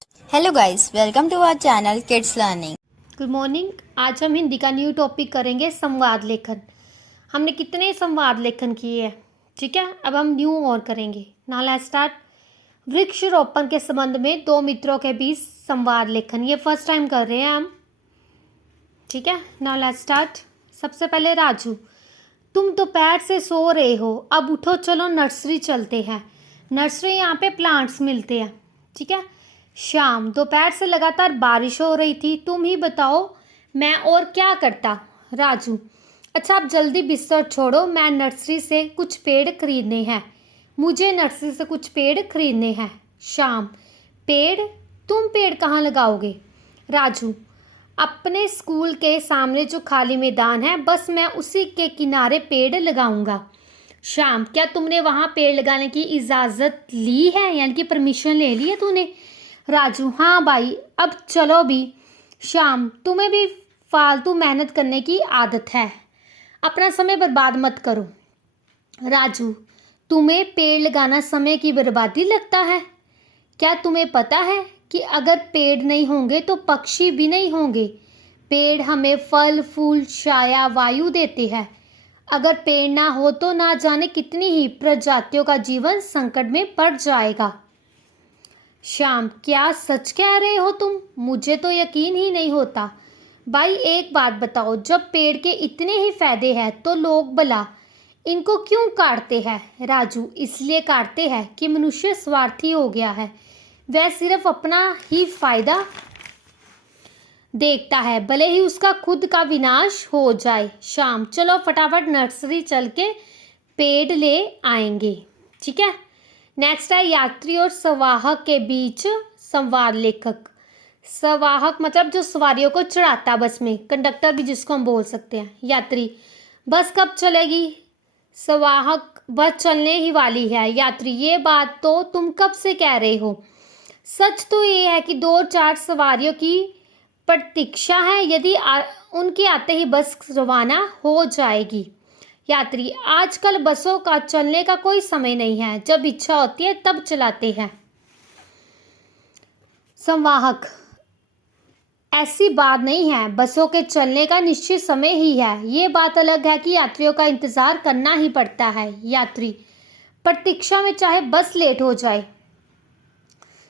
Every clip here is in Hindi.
Hello guys, welcome to our channel kids learning. Good morning. आज हम हिंदी का न्यू टॉपिक करेंगे संवाद लेखन। हमने कितने संवाद लेखन किए हैं, ठीक है। अब हम न्यू और करेंगे। Now let's start. वृक्षारोपण के संबंध में दो मित्रों के बीच संवाद लेखन, ये फर्स्ट टाइम कर रहे हैं हम, ठीक है। Now let's start. सबसे पहले राजू, तुम दोपहर से सो रहे हो, अब उठो, चलो नर्सरी चलते हैं। नर्सरी यहाँ पे प्लांट्स मिलते हैं, ठीक है। शाम, दोपहर से लगातार बारिश हो रही थी, तुम ही बताओ मैं और क्या करता। राजू, अच्छा आप जल्दी बिस्तर छोड़ो, मैं नर्सरी से कुछ पेड़ खरीदने हैं। मुझे नर्सरी से कुछ पेड़ खरीदने हैं। शाम, पेड़, तुम पेड़ कहाँ लगाओगे। राजू, अपने स्कूल के सामने जो खाली मैदान है, बस मैं उसी के किनारे पेड़ लगाऊंगा। शाम, क्या तुमने वहाँ पेड़ लगाने की इजाज़त ली है, यानी कि परमिशन ले ली है तूने। राजू, हाँ भाई, अब चलो भी। शाम, तुम्हें भी फालतू मेहनत करने की आदत है, अपना समय बर्बाद मत करो। राजू, तुम्हें पेड़ लगाना समय की बर्बादी लगता है। क्या तुम्हें पता है कि अगर पेड़ नहीं होंगे तो पक्षी भी नहीं होंगे। पेड़ हमें फल फूल छाया वायु देते हैं। अगर पेड़ ना हो तो ना जाने कितनी ही प्रजातियों का जीवन संकट में पड़ जाएगा। श्याम, क्या सच कह रहे हो तुम, मुझे तो यकीन ही नहीं होता। भाई एक बात बताओ, जब पेड़ के इतने ही फायदे हैं तो लोग भला इनको क्यों काटते हैं। राजू, इसलिए काटते हैं कि मनुष्य स्वार्थी हो गया है, वह सिर्फ अपना ही फायदा देखता है, भले ही उसका खुद का विनाश हो जाए। शाम, चलो फटाफट नर्सरी चल के पेड़ ले आएंगे, ठीक है। नेक्स्ट है यात्री और संवाहक के बीच संवाद लेखक। संवाहक मतलब जो सवारियों को चढ़ाता बस में, कंडक्टर भी जिसको हम बोल सकते हैं। यात्री, बस कब चलेगी। संवाहक, बस चलने ही वाली है। यात्री, ये बात तो तुम कब से कह रहे हो। सच तो ये है कि 2-4 सवारियों की प्रतीक्षा है, यदि उनके आते ही बस रवाना हो जाएगी। यात्री, आजकल बसों का चलने का कोई समय नहीं है, जब इच्छा होती है तब चलाते हैं। संवाहक, ऐसी बात नहीं है, बसों के चलने का निश्चित समय ही है, ये बात अलग है कि यात्रियों का इंतजार करना ही पड़ता है। यात्री, प्रतीक्षा में चाहे बस लेट हो जाए।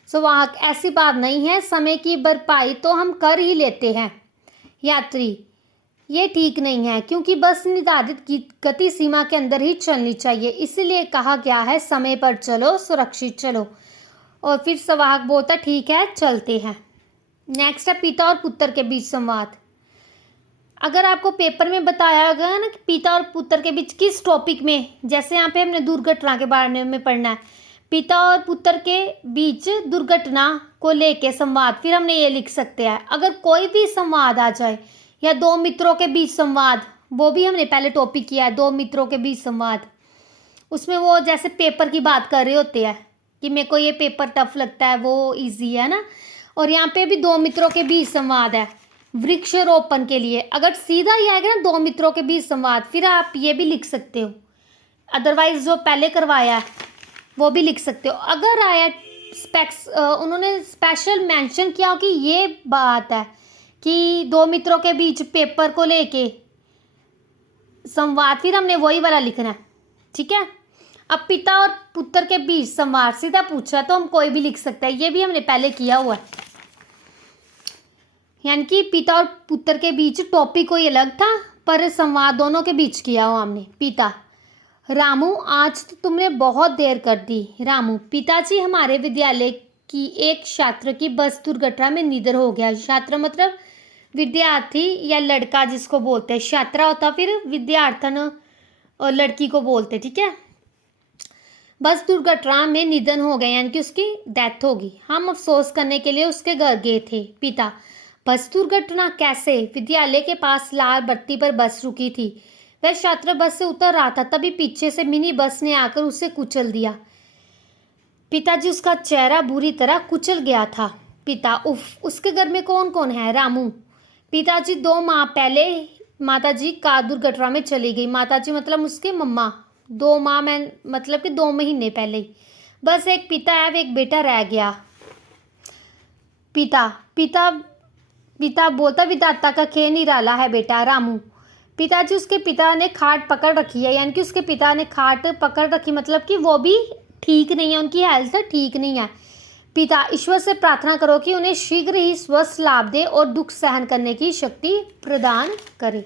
संवाहक, ऐसी बात नहीं है, समय की भरपाई तो हम कर ही लेते हैं। यात्री, ये ठीक नहीं है, क्योंकि बस निर्धारित गति सीमा के अंदर ही चलनी चाहिए, इसीलिए कहा गया है समय पर चलो, सुरक्षित चलो। और फिर संवाहक बोलता ठीक है, चलते हैं। नेक्स्ट है पिता और पुत्र के बीच संवाद। अगर आपको पेपर में बताया गया ना कि पिता और पुत्र के बीच किस टॉपिक में, जैसे यहाँ पे हमने दुर्घटना के बारे में पढ़ना है, पिता और पुत्र के बीच दुर्घटना को लेके संवाद, फिर हमने ये लिख सकते हैं। अगर कोई भी संवाद आ जाए, या दो मित्रों के बीच संवाद, वो भी हमने पहले टॉपिक किया है, दो मित्रों के बीच संवाद। उसमें वो जैसे पेपर की बात कर रहे होते हैं कि मेरे को ये पेपर टफ लगता है, वो इजी है ना। और यहाँ पे भी दो मित्रों के बीच संवाद है वृक्षारोपण के लिए। अगर सीधा ही आएगा ना दो मित्रों के बीच संवाद, फिर आप ये भी लिख सकते हो, अदरवाइज जो पहले करवाया है वो भी लिख सकते हो। अगर आया उन्होंने स्पेशल मेंशन किया हो कि ये बात है कि दो मित्रों के बीच पेपर को लेके संवाद, फिर हमने वही वाला लिखना है, ठीक है। अब पिता और पुत्र के बीच संवाद सीधा पूछा तो हम कोई भी लिख सकते हैं, ये भी हमने पहले किया हुआ है। यानी कि पिता और पुत्र के बीच टॉपिक कोई अलग था, पर संवाद दोनों के बीच किया हुआ हमने। पिता, रामू, आज तो तुमने बहुत देर कर दी। रामू, पिताजी, हमारे विद्यालय की एक छात्र की बस दुर्घटना में निधन हो गया। छात्र मतलब विद्यार्थी या लड़का जिसको बोलते हैं, छात्रा होता फिर विद्यार्थन और लड़की को बोलते, ठीक है। बस दुर्घटना में निधन हो गया, यानी कि उसकी डेथ होगी। हम अफसोस करने के लिए उसके घर गए थे। पिता, बस दुर्घटना कैसे। विद्यालय के पास लाल बत्ती पर बस रुकी थी, वह छात्र बस से उतर रहा था, तभी पीछे से मिनी बस ने आकर उसे कुचल दिया। पिताजी, उसका चेहरा बुरी तरह कुचल गया था। पिता, उफ, उसके घर में कौन कौन है। रामू, पिताजी, 2 माह पहले माताजी कार दुर्घटना में चली गई। माताजी मतलब उसके मम्मा। 2 माह में मतलब कि 2 महीने पहले ही। बस एक पिता है, वे एक बेटा रह गया। पिता पिता पिता बोलता विधाता का खे निराला है बेटा रामू। पिताजी उसके पिता ने खाट पकड़ रखी है, यानी कि उसके पिता ने खाट पकड़ रखी मतलब कि वो भी ठीक नहीं है, उनकी हेल्थ ठीक नहीं है। पिता ईश्वर से प्रार्थना करो कि उन्हें शीघ्र ही स्वस्थ लाभ दे और दुख सहन करने की शक्ति प्रदान करे।